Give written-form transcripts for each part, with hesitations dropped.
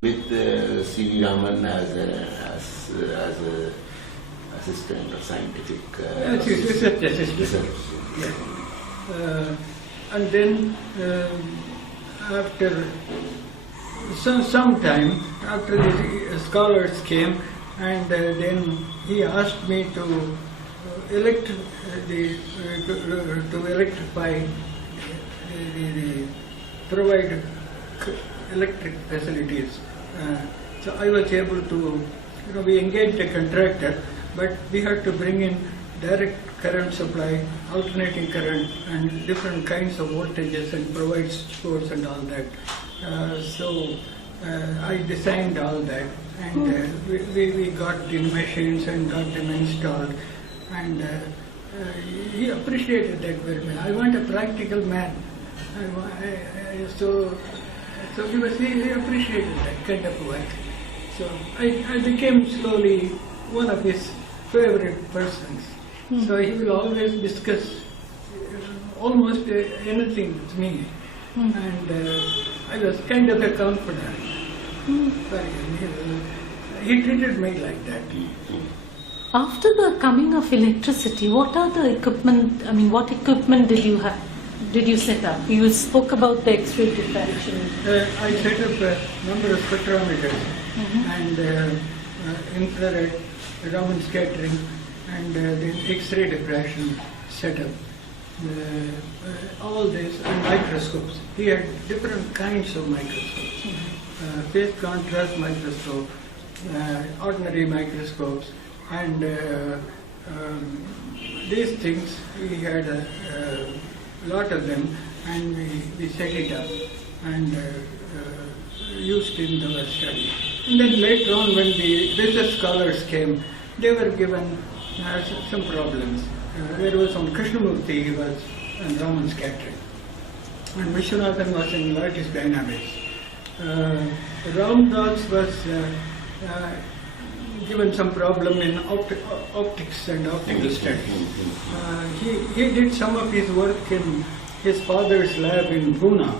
with C.V. Raman as a assistant or scientific research assistant. Yeah. And then after some time, after the scholars came, and then he asked me to electrify, provide electric facilities. So I was able to, we engaged a contractor, but we had to bring in direct current supply, alternating current, and different kinds of voltages, and provide switchboards and all that. So I designed all that, and we got the machines and got them installed, and he appreciated that very much. I want a practical man. So he appreciated that kind of work. So I became slowly one of his favorite persons. So he will always discuss almost anything with me. And I was kind of a confidant. He treated me like that. After the coming of electricity, what are the equipment, what equipment did you have? Did you set up? You spoke about the X-ray diffraction. I set up a number of spectrometers and infrared, Raman scattering, and the X-ray diffraction setup. All this, and microscopes. He had different kinds of microscopes. Phase contrast microscope, ordinary microscopes, and these things, we had a lot of them, and we set it up and used in our study. And then later on, when the research scholars came, they were given some problems. There was on Krishnamurti, he was on Raman scattering, and Vishwanathan was in lattice dynamics. Ramdas was given some problem in optics and optical studies. He did some of his work in his father's lab in Pune,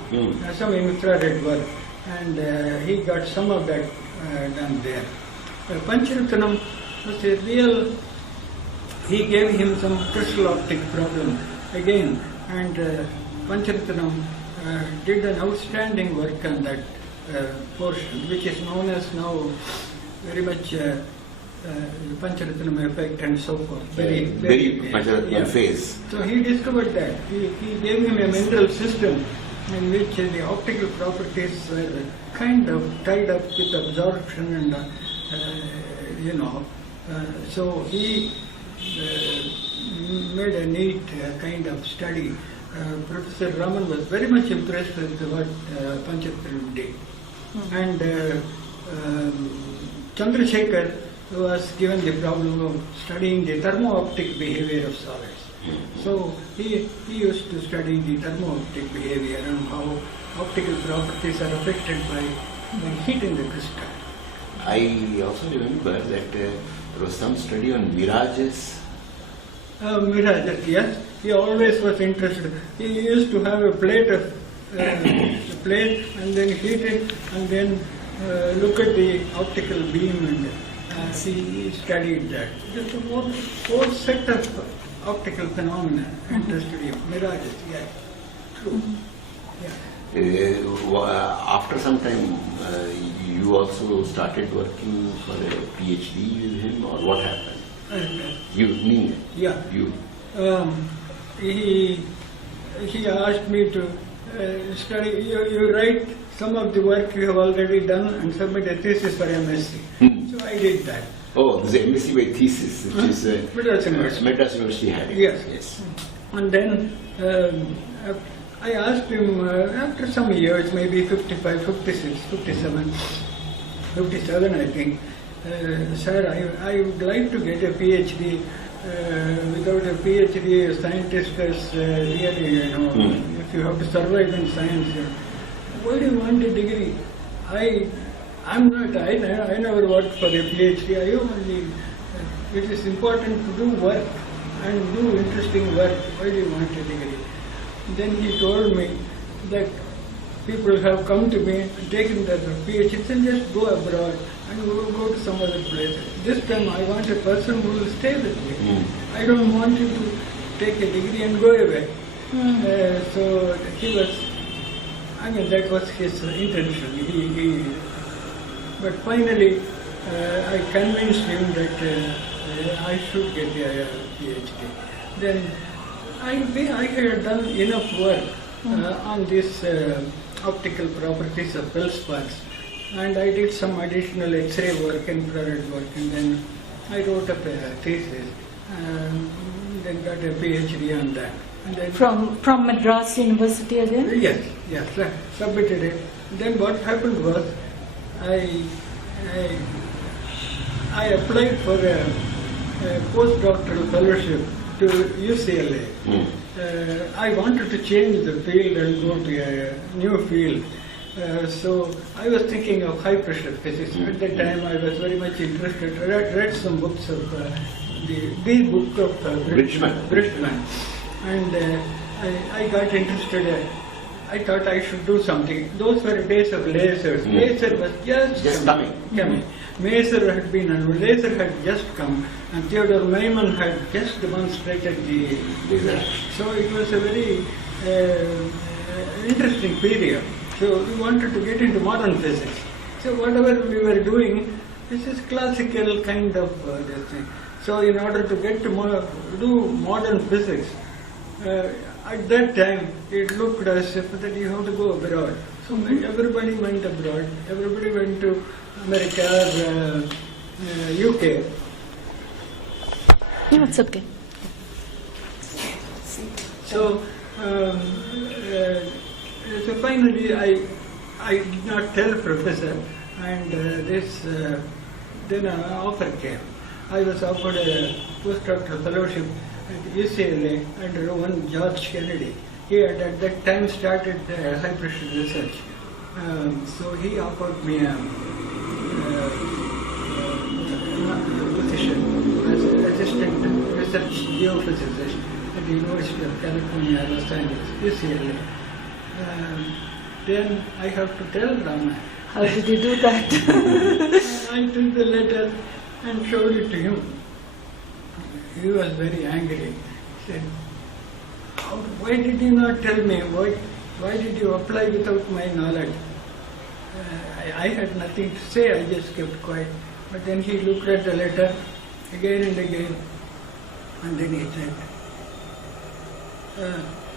some infrared work, and he got some of that done there. Pancharatanam was a real, he gave him some crystal optic problem again, and Pancharatanam did an outstanding work on that portion, which is known as now very much Pancharatanam effect and so forth. Very Pancharatanam phase. So he discovered that. He gave him a mineral system in which the optical properties were kind of tied up with absorption and, so he made a neat kind of study. Professor Raman was very much impressed with what Pancharatanam did. And Chandrasekhar was given the problem of studying the thermo-optic behavior of solids. So he used to study the thermo-optic behavior and how optical properties are affected by heating the crystal. I also remember that there was some study on mirages. Mirages, yes. He always was interested. He used to have a plate and then heat it and then look at the optical beam, and he studied that. Just a whole set of optical phenomena interested him. Mirages, yeah, true. Yeah. After some time, you also started working for a PhD with him, or what happened? You, me? Yeah. You. He asked me to study. You write some of the work you have already done and submit a thesis for MSc. So I did that. Oh, the MSc by thesis, which is Madras University. Madras University had it. Yes. And then I asked him, after some years, maybe 55, 56, 57, 57 I think, sir, I would like to get a PhD. Without a PhD, a scientist is really, if you have to survive in science, why do you want a degree? I never worked for a PhD. It is important to do work and do interesting work. Why do you want a degree? Then he told me that people have come to me and taken their PhDs and just go abroad and go to some other place. This time I want a person who will stay with me. I don't want you to take a degree and go away. So he was, I mean, that was his intention. But finally, I convinced him that I should get a PhD. Then I had done enough work on this optical properties of feldsparks, and I did some additional X-ray work, infrared work, and then I wrote up a thesis, then got a PhD on that. And then From Madras University again? Yes, submitted it. Then what happened was, I applied for a postdoctoral fellowship to UCLA. I wanted to change the field and go to a new field. So I was thinking of high pressure physics. At that time I was very much interested. I read some books of the book of Bridgman. And I got interested. I thought I should do something. Those were days of lasers. Laser was just coming. Maser had been, and laser had just come, and Theodore Maiman had just demonstrated the result. So it was a very interesting period. So we wanted to get into modern physics. So whatever we were doing, this is classical kind of this thing. So in order to get to do modern physics, at that time it looked as if that you have to go abroad. So everybody went abroad. Everybody went to America or UK. No, it's okay. So finally I did not tell professor, and then an offer came. I was offered a postdoctoral fellowship at UCLA under one George Kennedy. He had at that time started high pressure research. So he offered me a position as an assistant research geophysicist at the University of California, Los Angeles, UCLA. Then I have to tell Raman. How did you do that? I took the letter and showed it to him. He was very angry. He said, "Why did you not tell me? Why did you apply without my knowledge?" I had nothing to say, I just kept quiet. But then he looked at the letter again and again, and then he said,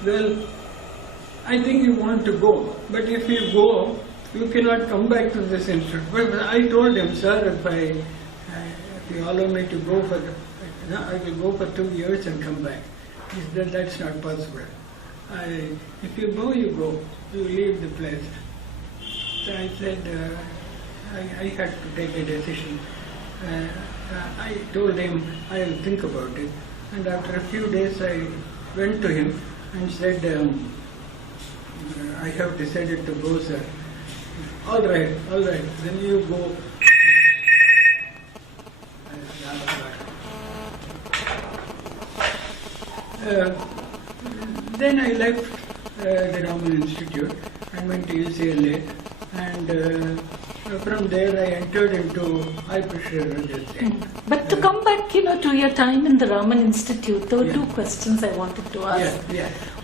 "Well, I think you want to go, but if you go, you cannot come back to this institute." But I told him, "Sir, if you allow me to go I will go for 2 years and come back." He said, "That's not possible. If you go, you go. You leave the place." So I said, I had to take a decision. I told him I will think about it. And after a few days I went to him and said, "I have decided to go, sir." All right, then you go. Then I left the Raman Institute and went to UCLA, and from there I entered into high pressure testing. But to come back, to your time in the Raman Institute, there were two questions I wanted to ask.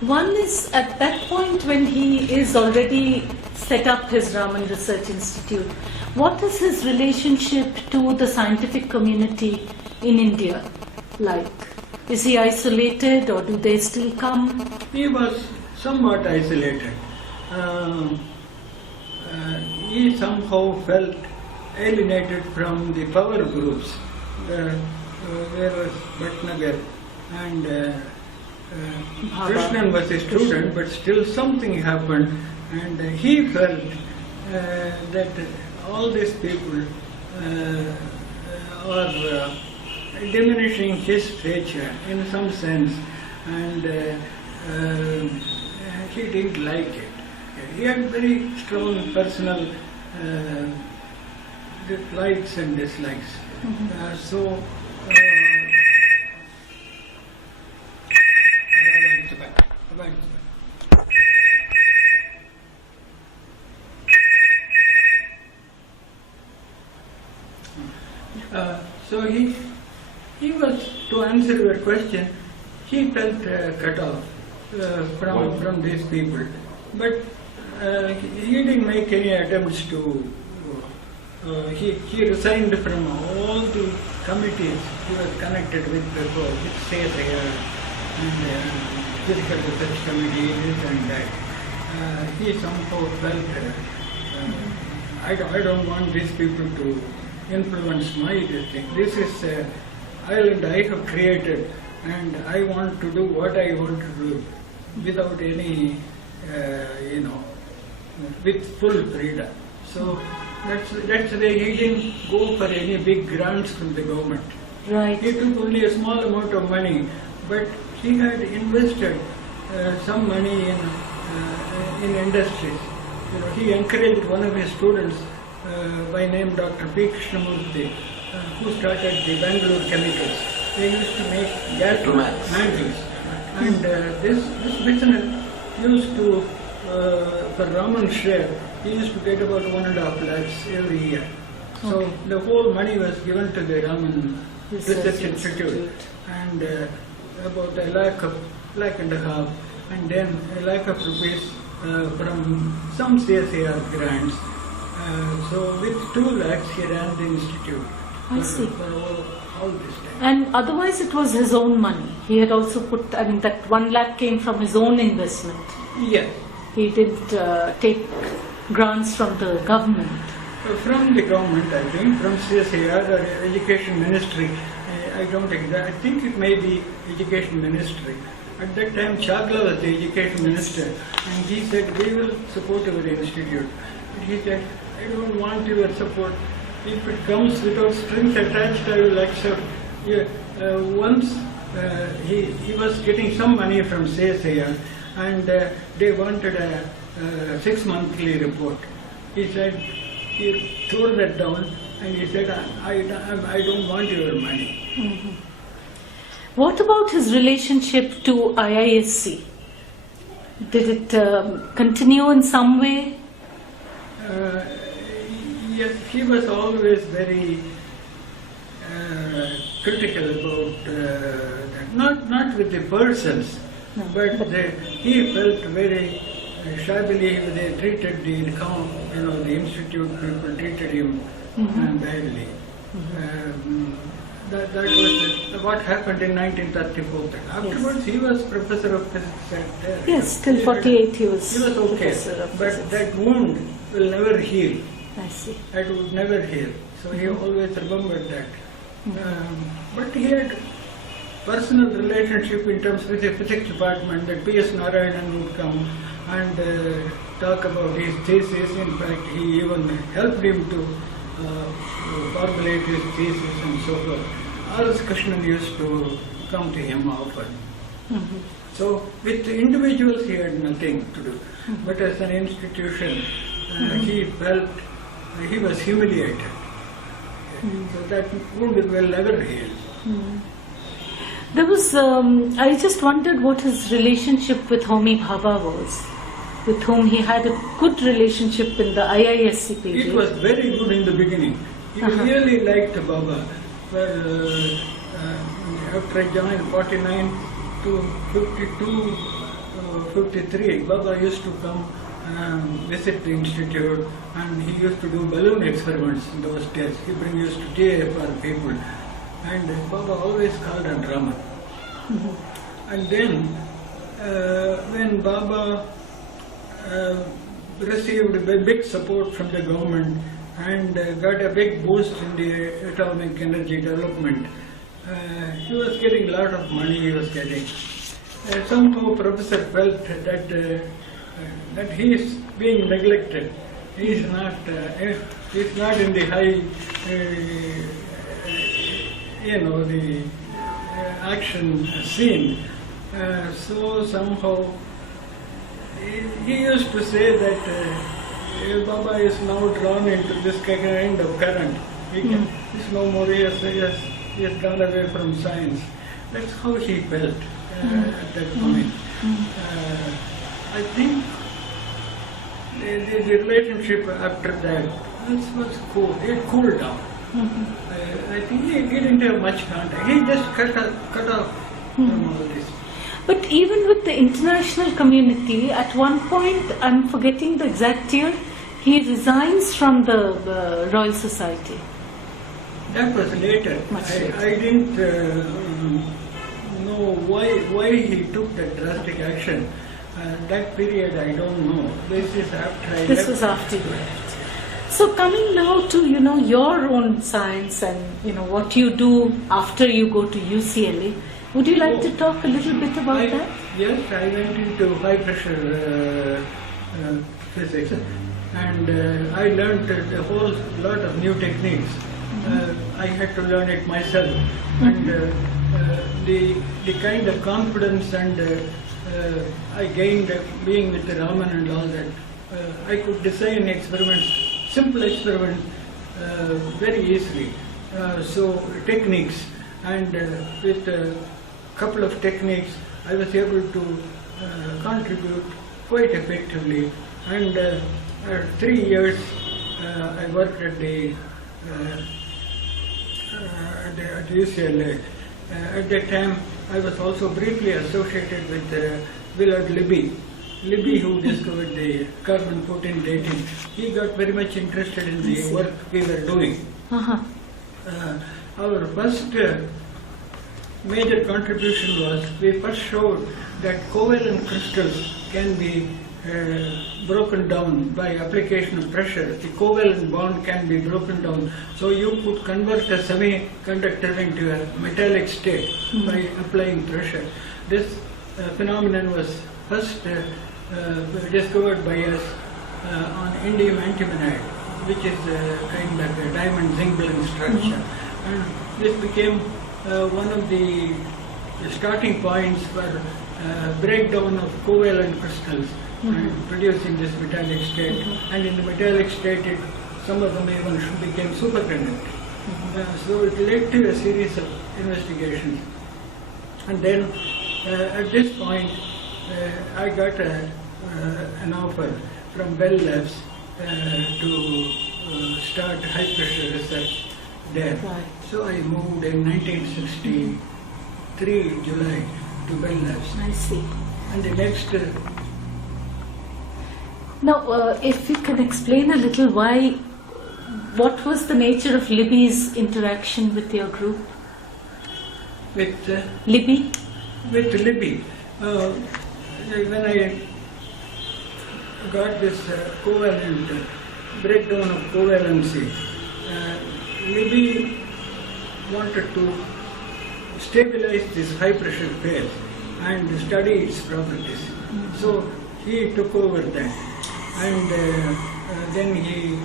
One is, at that point when he is already set up his Raman Research Institute, what is his relationship to the scientific community in India like? Is he isolated, or do they still come? He was somewhat isolated. He somehow felt alienated from the power groups. There was Bhatnagar, and Krishnan was a student, but still something happened, and he felt that all these people are diminishing his stature in some sense, and he didn't like it. He had very strong personal likes and dislikes. So he was, to answer your question, he felt cut off from these people. But he didn't make any attempts to, he resigned from all the committees he was connected with before, with CSIR and Physical Research Committee, this and that. He somehow felt, I don't want these people to influence my thing. This is an island I have created, and I want to do what I want to do without any, with full freedom. So that's the way he didn't go for any big grants from the government. Right. He took only a small amount of money, but he had invested some money in industries. He encouraged one of his students by name Dr. P. Krishnamurthy, who started the Bangalore Chemicals. They used to make gas mantles. And this business used to, for Raman's share, he used to get about 1.5 lakhs every year. So the whole money was given to the Raman Research Institute, and about 1.5 lakh, and then 1 lakh of rupees from some CSIR grants. So with 2 lakhs he ran the institute. I see. For all this time. And otherwise it was his own money. He had also put, that 1 lakh came from his own investment. Yes. He didn't take grants from the government. From the government, I think, from CSIR or Education Ministry. I don't exactly, I think it may be Education Ministry. At that time, Chagla was the Education Minister, and he said, we will support our institute. And he said, I don't want your support. If it comes without strings attached, I will accept. Once he was getting some money from CSIR, and they wanted a 6-monthly report. He said, he threw that down, and he said, I don't want your money. Mm-hmm. What about his relationship to IASc? Did it continue in some way? Yes, he was always very critical about that. Not with the persons, but he felt very shabbily they treated the institute people treated him badly. That was what happened in 1934. Afterwards, he was professor of physics at yes, till 48 he was okay, but that wound will never heal. I see. That would never heal. So he always remembered that. But he had personal relationship in terms with the physics department. That P.S. Narayanan would come and talk about his thesis. In fact, he even helped him to formulate his thesis and so forth. R.S. Krishnan used to come to him often. So with individuals he had nothing to do. But as an institution, he felt he was humiliated. So that wound will never heal. There was, I just wondered what his relationship with Homi Bhabha was, with whom he had a good relationship in the IASc period. It was very good in the beginning. He really liked Baba. After I joined 49 to 52, 53, Baba used to come visit the institute, and he used to do balloon experiments in those days. He used to TAFR people, and Baba always called on Raman. And then when Baba received big support from the government and got a big boost in the atomic energy development, he was getting a lot of money he was getting. Somehow Professor felt that he is being neglected. He is not in the high, the action scene. So somehow he used to say that Baba is now drawn into this kind of current. He's no more, he has gone away from science. That's how he felt at that point. I think the relationship after that was cool. It cooled down. I think he didn't have much contact. He just cut off from all this. But even with the international community, at one point, I'm forgetting the exact year, he resigns from the Royal Society. That was later. Much later. I didn't know why he took that drastic action. That period I don't know. This is after I This left. was after you left. So coming now to, your own science and, what you do after you go to UCLA, would you like to talk a little bit about that? Yes, I went into high pressure physics and I learned a whole lot of new techniques. I had to learn it myself, and the kind of confidence and I gained being with the Raman and all that. I could design experiments, simple experiments, very easily. So techniques, and with a couple of techniques, I was able to contribute quite effectively. And 3 years I worked at the UCLA. At that time, I was also briefly associated with Willard Libby. Libby, who discovered the carbon-14 dating, he got very much interested in the work we were doing. Our first major contribution was we first showed that covalent crystals can be broken down by application of pressure. The covalent bond can be broken down, so you could convert a semiconductor into a metallic state by applying pressure. This phenomenon was first discovered by us on indium antimonide, which is kind of a diamond zinc blende structure. And this became one of the starting points for breakdown of covalent crystals and producing this metallic state. And in the metallic state, some of them even became superconducting. So it led to a series of investigations. And then at this point, I got an offer from Bell Labs to start high pressure research there. Right. So I moved in 1963 July to Bell Labs. I see. And the next Now, if you can explain a little what was the nature of Libby's interaction with your group? with Libby? with Libby, when I got this covalent breakdown of covalency, Libby wanted to stabilize this high pressure phase and study its properties. So he took over that, and then he,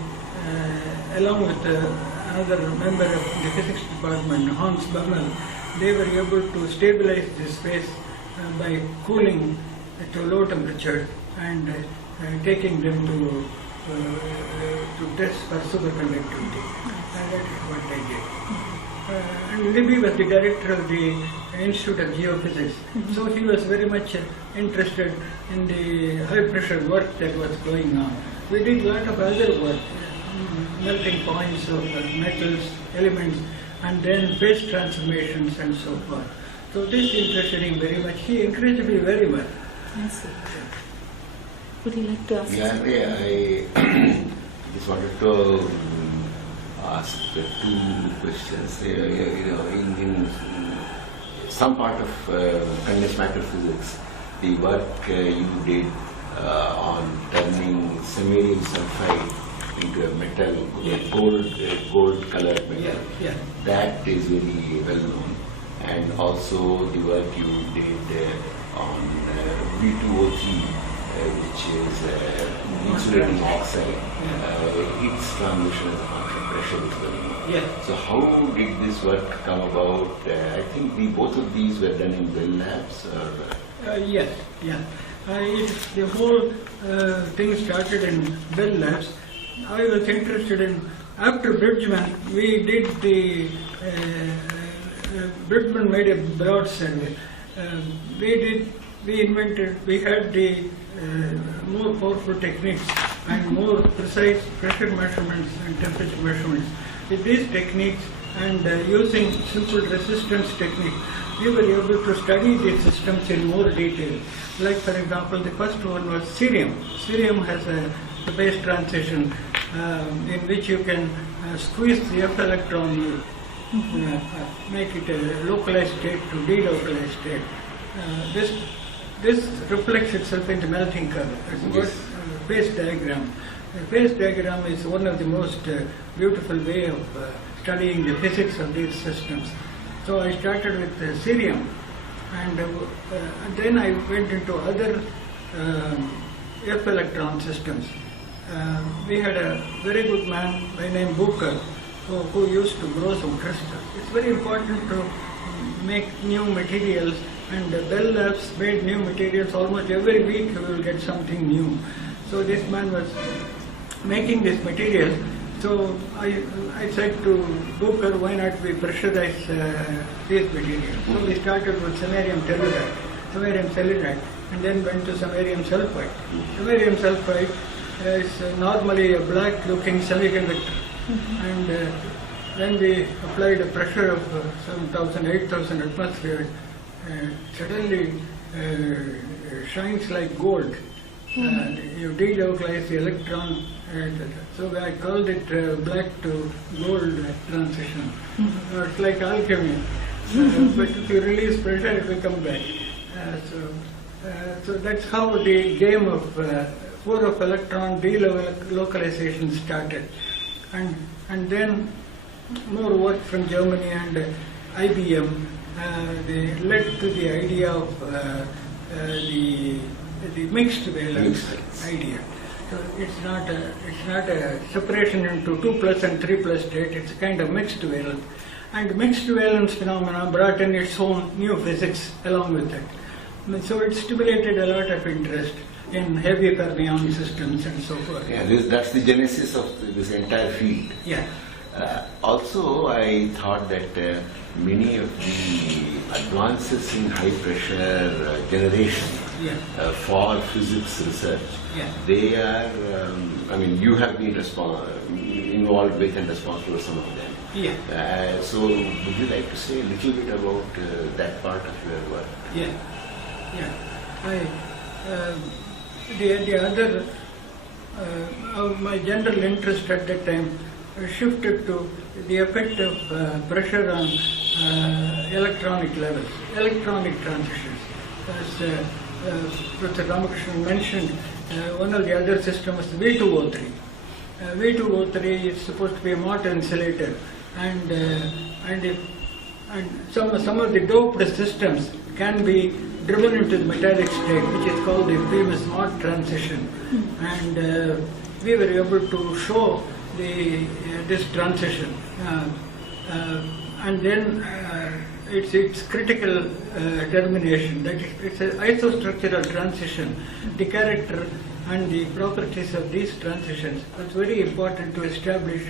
along with another member of the physics department, Hans Bammel, they were able to stabilize this phase by cooling to low temperature and taking them to test for superconductivity. And that is what I did. And Libby was the director of the Institute of Geophysics, so he was very much interested in the high pressure work that was going on. We did a lot of other work, melting points of metals, elements, and then phase transformations and so forth. So this interested him very much. He encouraged me very much. I see. Would you like to ask? Yeah, I just wanted to ask two questions. In some part of condensed matter physics, the work you did on turning samarium sulfide into a metal, a gold colored metal, that is very well known. And also the work you did on B2O3, which is insulating oxide, its transition as a function of pressure is well known. So how did this work come about? I think both of these were done in Bell Labs. Yes. The whole thing started in Bell Labs. I was interested in, after Bridgman, we did the, Bridgman made a broad survey. We had the more powerful techniques and more precise pressure measurements and temperature measurements. With these techniques and using simple resistance technique, we were able to study these systems in more detail. Like for example, the first one was cerium. Cerium has a phase transition in which you can squeeze the F electron, make it a localized state to delocalized state. This reflects itself in the melting curve. It's what phase diagram. The phase diagram is one of the most beautiful way of studying the physics of these systems. So I started with cerium, and then I went into other F electron systems. We had a very good man by name Bucher who used to grow some crystals. It's very important to make new materials, and Bell Labs made new materials almost every week. You will get something new. So this man was making this material. So I said to Bucher, why not we pressurize these materials? So we started with samarium telluride, and then went to samarium sulfide. Samarium sulfide is normally a black-looking semiconductor, and when we applied a pressure of 7,000, 8,000 atmosphere, suddenly shines like gold. You delocalize the electron, so I called it black to gold transition. It's like alchemy, but if you release pressure, it will come back. So that's how the game of 4 of electron delocalization started, and then more work from Germany and IBM. They led to the idea of the mixed valence idea. So it's not a separation into 2+ and 3+ state. It's a kind of mixed valence, and mixed valence phenomena brought in its own new physics along with it. So it stimulated a lot of interest in heavy fermion systems and so forth. Yeah, that's the genesis of this entire field. Yeah. Also, I thought that many of the advances in high pressure generation for physics research, they are, you have been involved with and responsible for some of them. Yeah. So would you like to say a little bit about that part of your work? Yeah. The other, my general interest at that time shifted to the effect of pressure on electronic levels, electronic transitions. As Professor Ramakrishnan mentioned, one of the other systems is V2O3. V2O3 is supposed to be a Mott insulator, and some of the doped systems can be driven into the metallic state, which is called the famous Mott transition. And we were able to show this transition, and then its critical termination. That is, it's an isostructural transition. The character and the properties of these transitions was very important to establish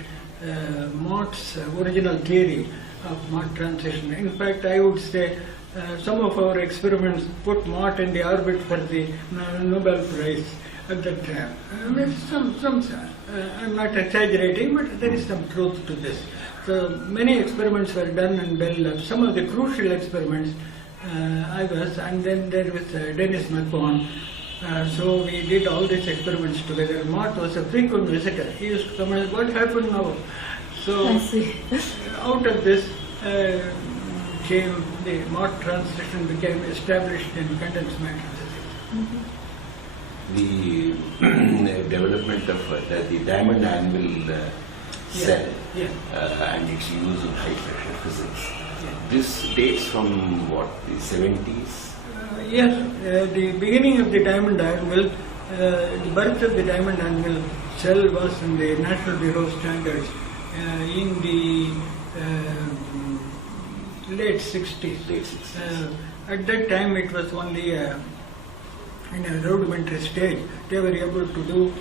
Mott's original theory of Mott transition. In fact, I would say some of our experiments put Mott in the orbit for the Nobel Prize at that time. I'm not exaggerating, but there is some truth to this. So many experiments were done in Bell Labs. Some of the crucial experiments I was, and then there was Dennis McCone. So we did all these experiments together. Mott was a frequent visitor. He used to come and what happened now? So out of this came the Mott transition became established in condensed matter physics. The development of the diamond anvil cell and its use in high pressure physics. This dates from what, the 70s? Yes, the beginning of the diamond anvil, the birth of the diamond anvil cell was in the National Bureau of Standards in the late 60s. At that time it was only in a rudimentary stage. They were able to do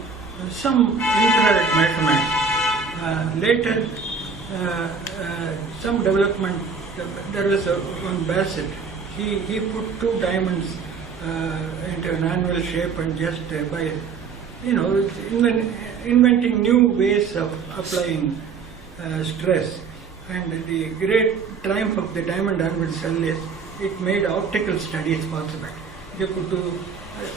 some infrared measurement. Later, some development, there was one Bassett. He put 2 diamonds into an anvil shape and just by inventing new ways of applying stress. And the great triumph of the diamond anvil cell is it made optical studies possible. You could do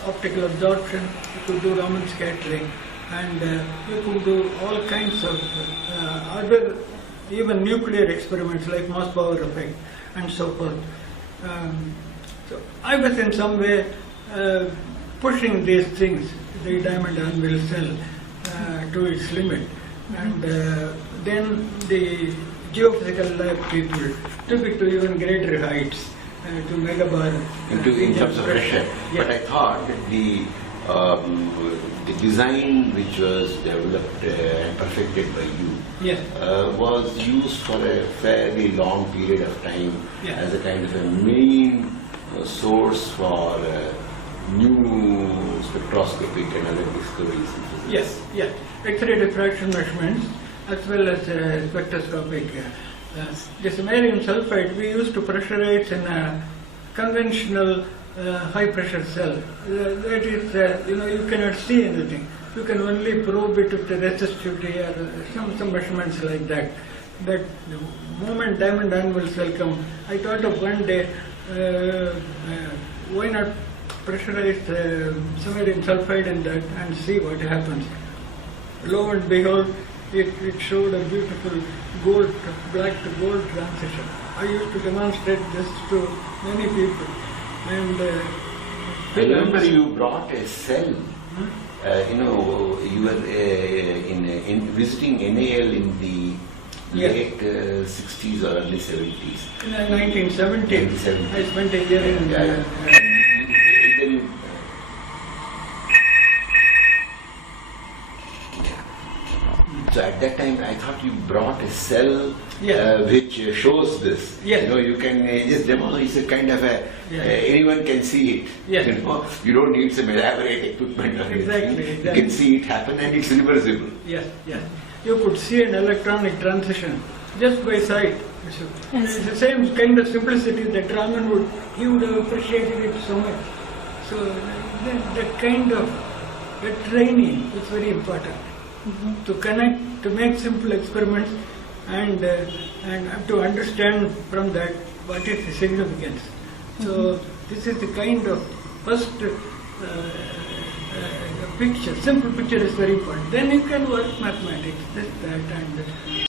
optical absorption, you could do Raman scattering, and you could do all kinds of other, even nuclear experiments like Moss-Bauer effect and so forth. So I was in some way pushing these things, the diamond anvil cell, to its limit. And then the geophysical lab people took it to even greater heights, to megabar. In terms of pressure. Yeah. But I thought that the design which was developed and perfected by you Yes. Was used for a fairly long period of time Yeah. as a kind of a main source for new spectroscopic and other discoveries in physics. Yes, yes. X-ray diffraction measurements as well as spectroscopic. This samarium sulfide we used to pressurize in a conventional high pressure cell. That is, you cannot see anything. You can only probe it with the resistivity or some measurements like that. But the moment diamond anvil cell come, I thought of one day, why not pressurize samarium sulfide in that and see what happens. Lo and behold, it showed a beautiful black to gold transition. I used to demonstrate this to many people. And I remember you brought a cell. You were in visiting NAL in the late 60s or early 70s. In 1970, 1970. I spent a year in. So at that time, I thought you brought a cell Yeah. which shows this. Yes. You can just demo. It's a kind of a anyone can see it. Yes. You don't need some elaborate equipment or anything. Exactly. You can see it happen, and it's reversible. Yes, yes. You could see an electronic transition just by sight. Yes. It's the same kind of simplicity that Raman would have appreciated it so much. So that kind of training is very important. To connect, to make simple experiments, and to understand from that what is the significance. So this is the kind of first picture. Simple picture is very important. Then you can work mathematics, this, that, and